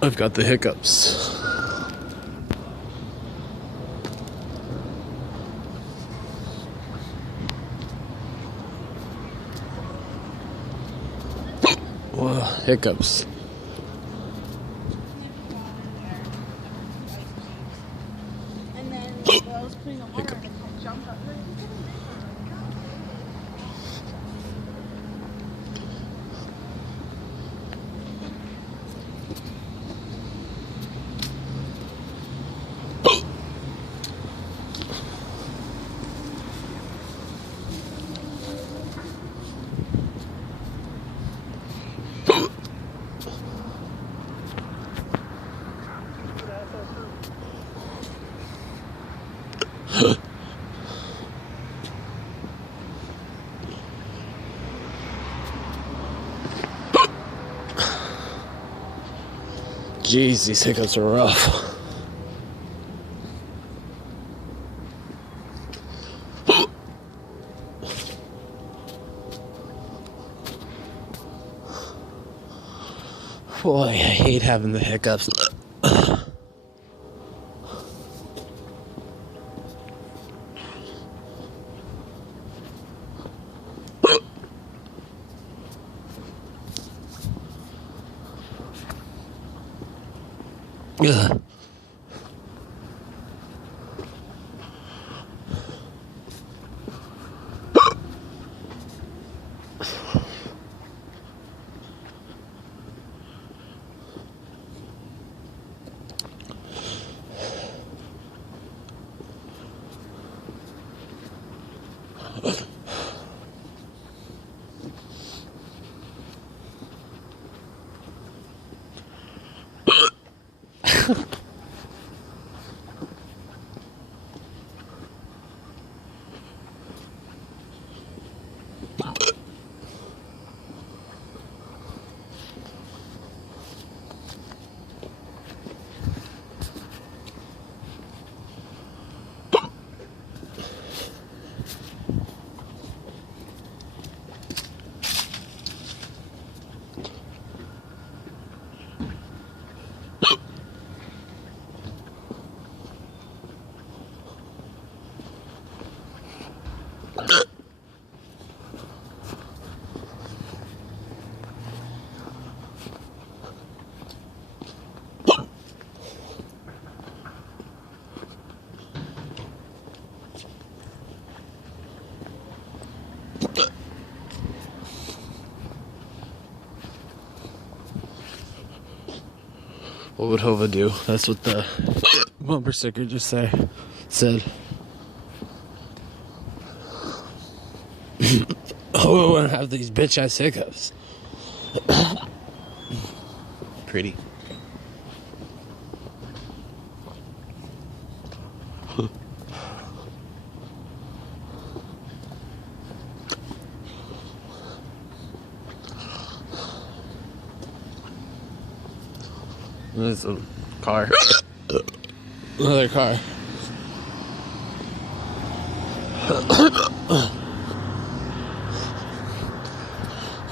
I've got the hiccups. Well, hiccups. And then I was putting the water and it jumped up. Jeez, these hiccups are rough. Boy, I hate having the hiccups. Ugh. What would Hova do? That's what the bumper sticker just said. Hova wouldn't have these bitch ass hiccups. Pretty. There's a car. Another car.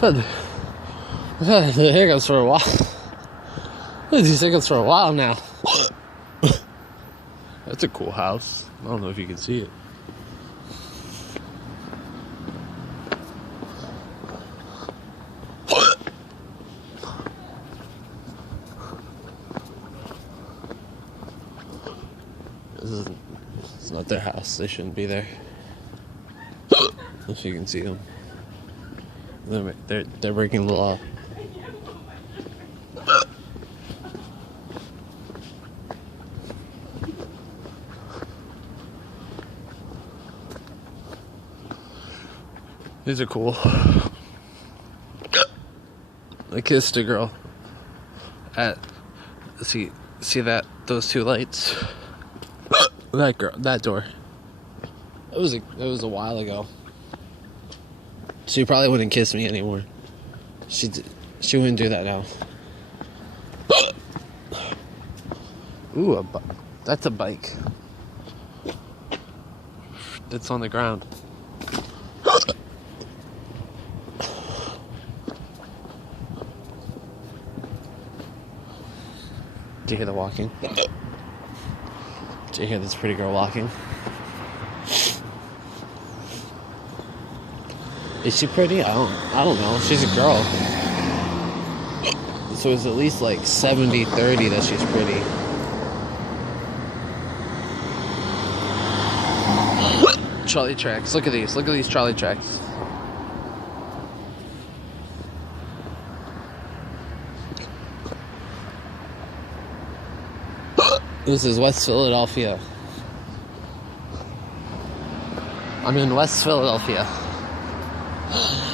I've had the hiccups for a while. I've had these hiccups for a while now. That's a cool house. I don't know if you can see it. It's not their house. They shouldn't be there. If you can see them, they're breaking the law. These are cool. I kissed a girl at see those two lights. That girl, that door. It was a while ago. She probably wouldn't kiss me anymore. She wouldn't do that now. Ooh, that's a bike. It's on the ground. Do you hear the walking? Do you hear this pretty girl walking? Is she pretty? I don't know. She's a girl. So it's at least like 70-30 that she's pretty. Trolley tracks. Look at these. Look at these trolley tracks. This is West Philadelphia. I'm in West Philadelphia.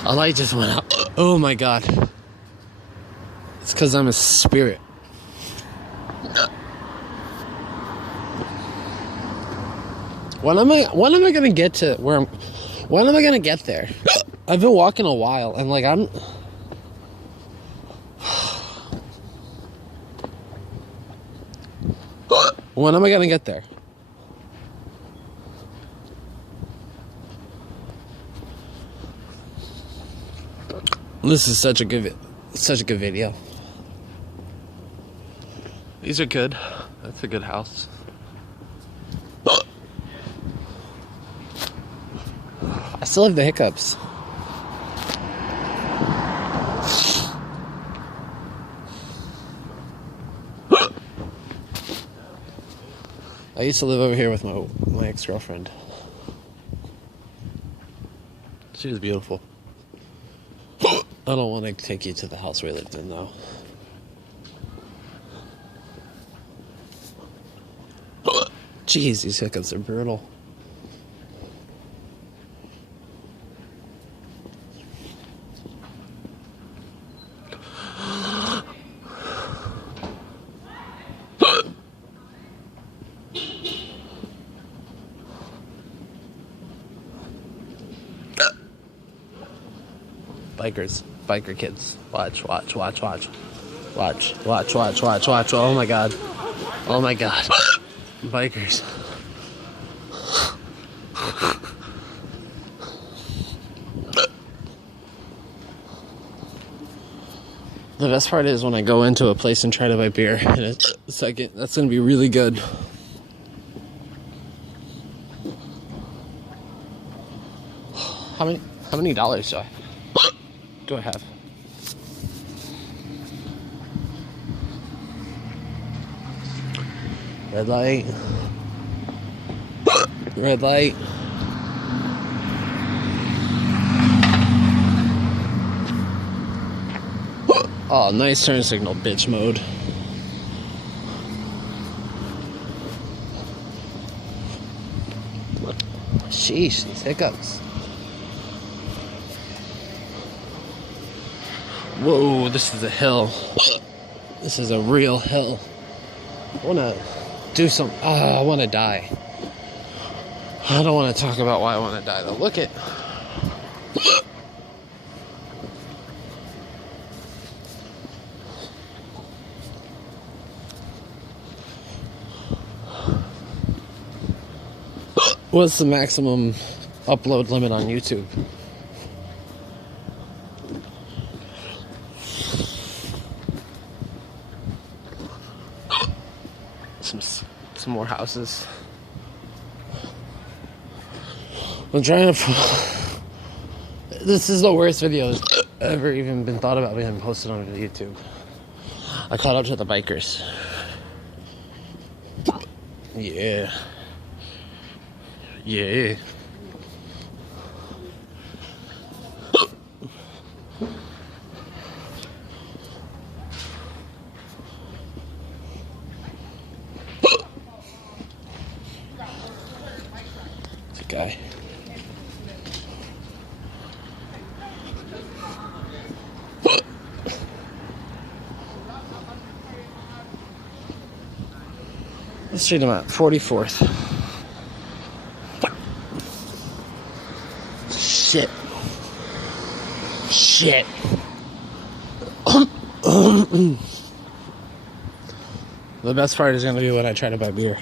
A light just went out. Oh my god. It's because I'm a spirit. When am I gonna get to where I'm? When am I gonna get there? I've been walking a while, and like I'm. When am I gonna get there? This is such a good video. These are good. That's a good house. I still have the hiccups. I used to live over here with my ex-girlfriend. She was beautiful. I don't want to take you to the house we lived in, though. Jeez, these hiccups are brutal. Biker kids. Watch. Oh my god. Bikers. The best part is when I go into a place and try to buy beer, and it's like, that's gonna be really good. How many dollars do I have? Red light. Red light. Oh, nice turn signal, bitch mode. Sheesh, these hiccups. Whoa, this is a hill. This is a real hill. I wanna do some. I wanna die. I don't want to talk about why I want to die, though. Look at. What's the maximum upload limit on YouTube? Some more houses. I'm trying to. This is the worst video that's ever even been thought about being posted on YouTube. I caught up to the bikers. Yeah. Yeah. It's a guy. Let's street I'm at 44th. Shit. The best part is going to be when I try to buy beer.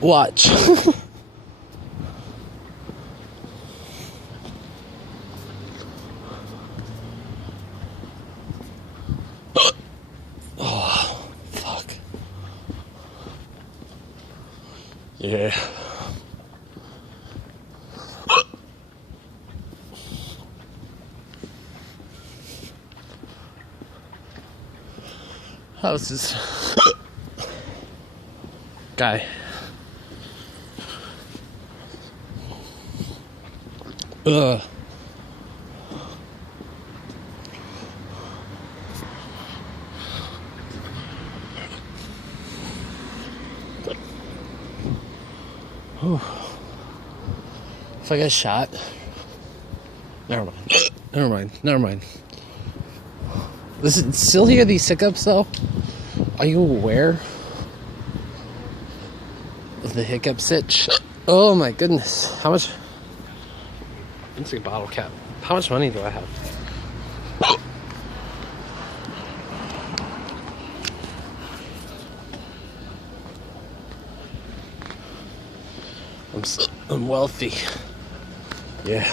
Watch. Yeah. How's this guy? Ugh. Whew. If I get shot, never mind. Never mind. Listen, still hear these hiccups though? Are you aware of the hiccup sitch? Oh my goodness. How much? Let's see a bottle cap. How much money do I have? I'm wealthy. Yeah.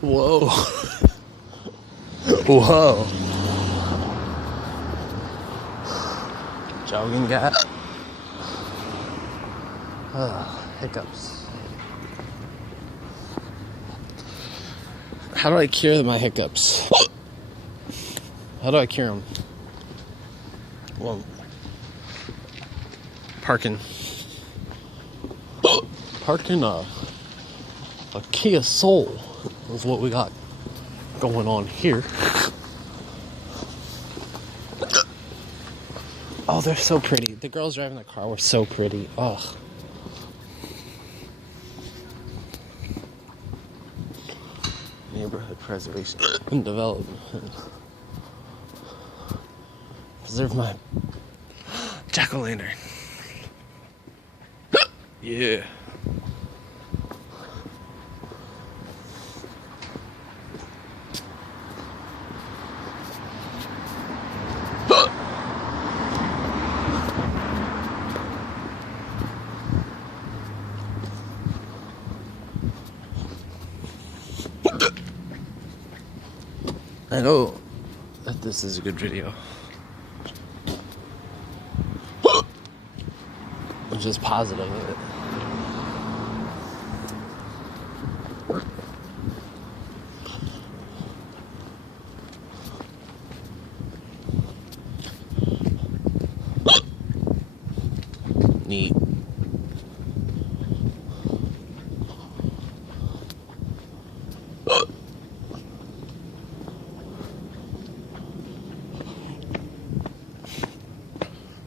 Whoa. Whoa. Jogging gap. Hiccups. How do I cure my hiccups? How do I cure them? Well, parking a Kia Soul is what we got going on here. Oh, they're so pretty. The girls driving the car were so pretty. Ugh. Neighborhood preservation and development. Preserve my jack-o'-lantern. Yeah. I know that this is a good video. I'm just positive of it. Neat.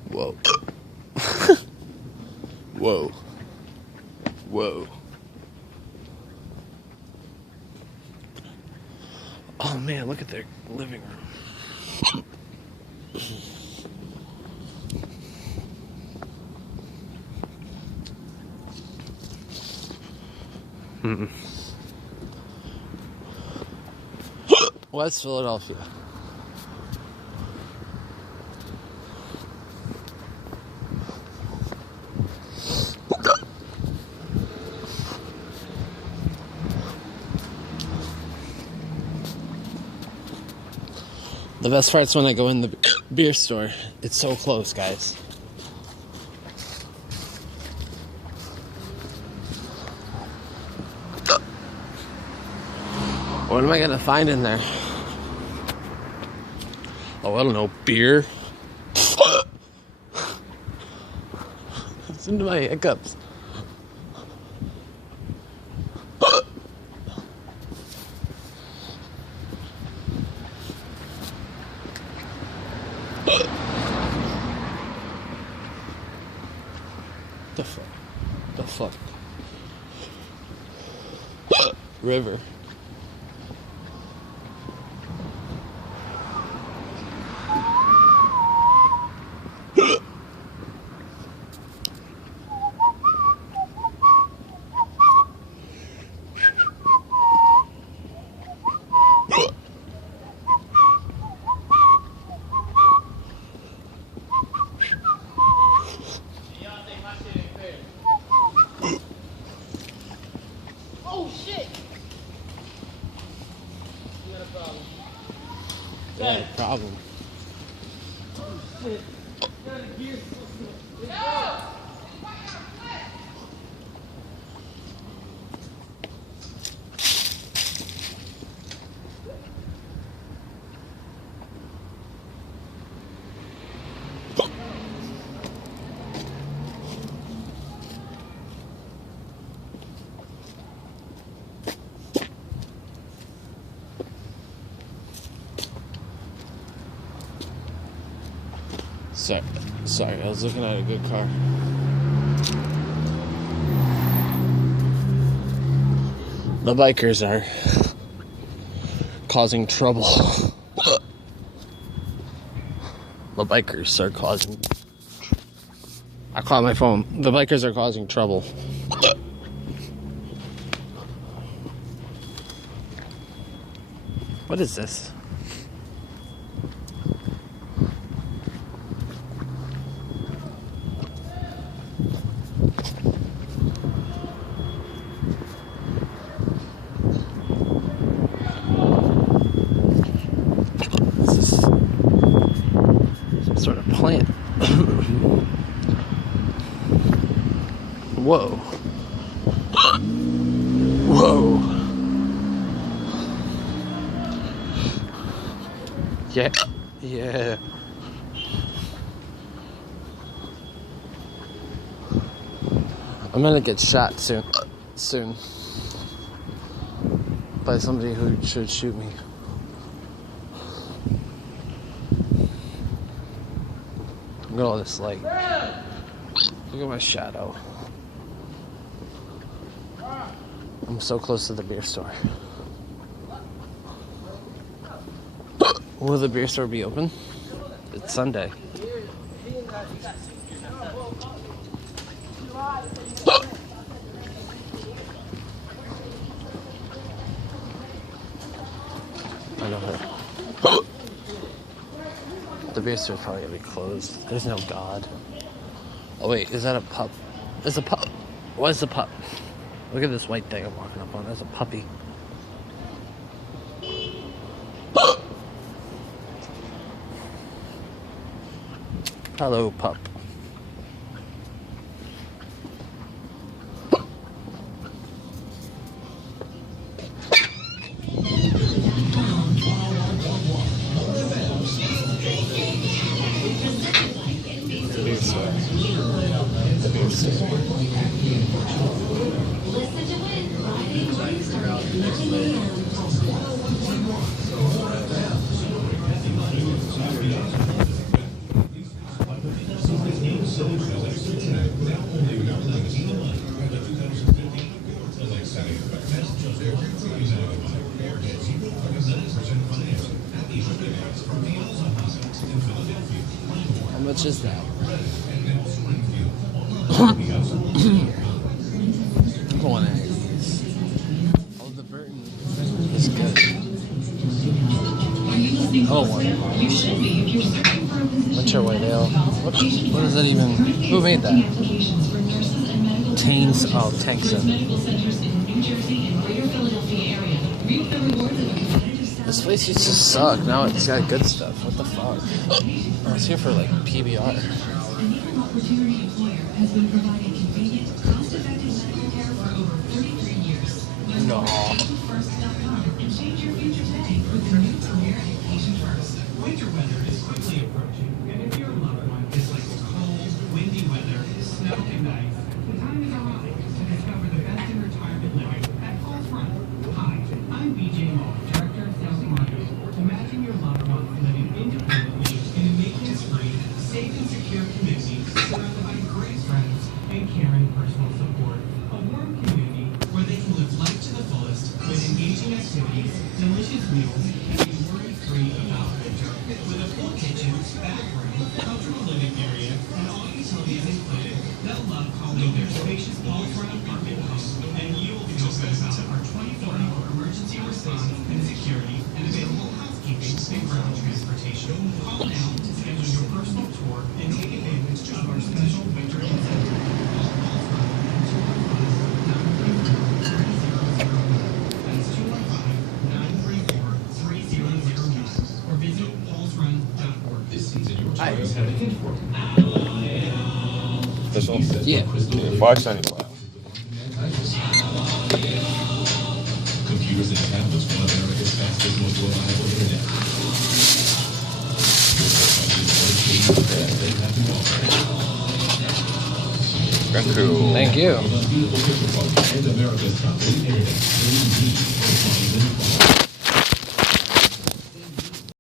Whoa. Whoa. Whoa. Oh man, look at their living room. West Philadelphia. The best part's when I go in the beer store. It's so close, guys. What am I gonna find in there? Oh, I don't know. Beer? Listen to my hiccups. The fuck? The fuck? River. Oh shit! You got a problem. Yeah, problem. Sorry, I was looking at a good car. The bikers are causing trouble. The bikers are causing... I caught my phone. The bikers are causing trouble. What is this? Sort of plant. Whoa. Whoa. Yeah. Yeah. I'm gonna get shot soon. By somebody who should shoot me. Look at all this light. Look at my shadow. I'm so close to the beer store. Will the beer store be open? It's Sunday. I know her. The beer store's probably gonna be closed. There's no God. Oh wait, is that a pup? There's a pup. What is the pup? Look at this white thing I'm walking up on. There's a puppy. Hello, pup. How much is that? I want any of these. Oh, the Burton is good. Oh, one. What's your white ale? What is that even? Who made that? Tains. Oh, Tankson. This place used to suck. Now it's got good stuff. What the fuck? I was here for like PBR. No. Winter weather is quickly approaching, and if your loved one is like cold, windy weather, snow and ice, the time is arrived to discover the best in retirement living at Falls Front. Hi, I'm BJ Moore, Director of Sales and Marketing. Imagine your loved one living independently in a maintenance-free, safe and secure community surrounded by great friends and caring personal support. A warm community where they can live life to the fullest with engaging activities, delicious meals, and be worry-free about winter. With a full kitchen, bathroom, comfortable living area, and all utilities included, they'll love calling their spacious Falls Front apartment home, and you will feel good about our 24-hour emergency response and security and available housekeeping and ground transportation. Call now to schedule your personal tour and take advantage of our special winter incentive. That's 215-934-3009 or visit fallsrun.org. This season, your This one? Yeah. Yeah, 575. Computers and tablets from America's fastest, most reliable internet. Thank you. Thank you. And America's top 8 internet.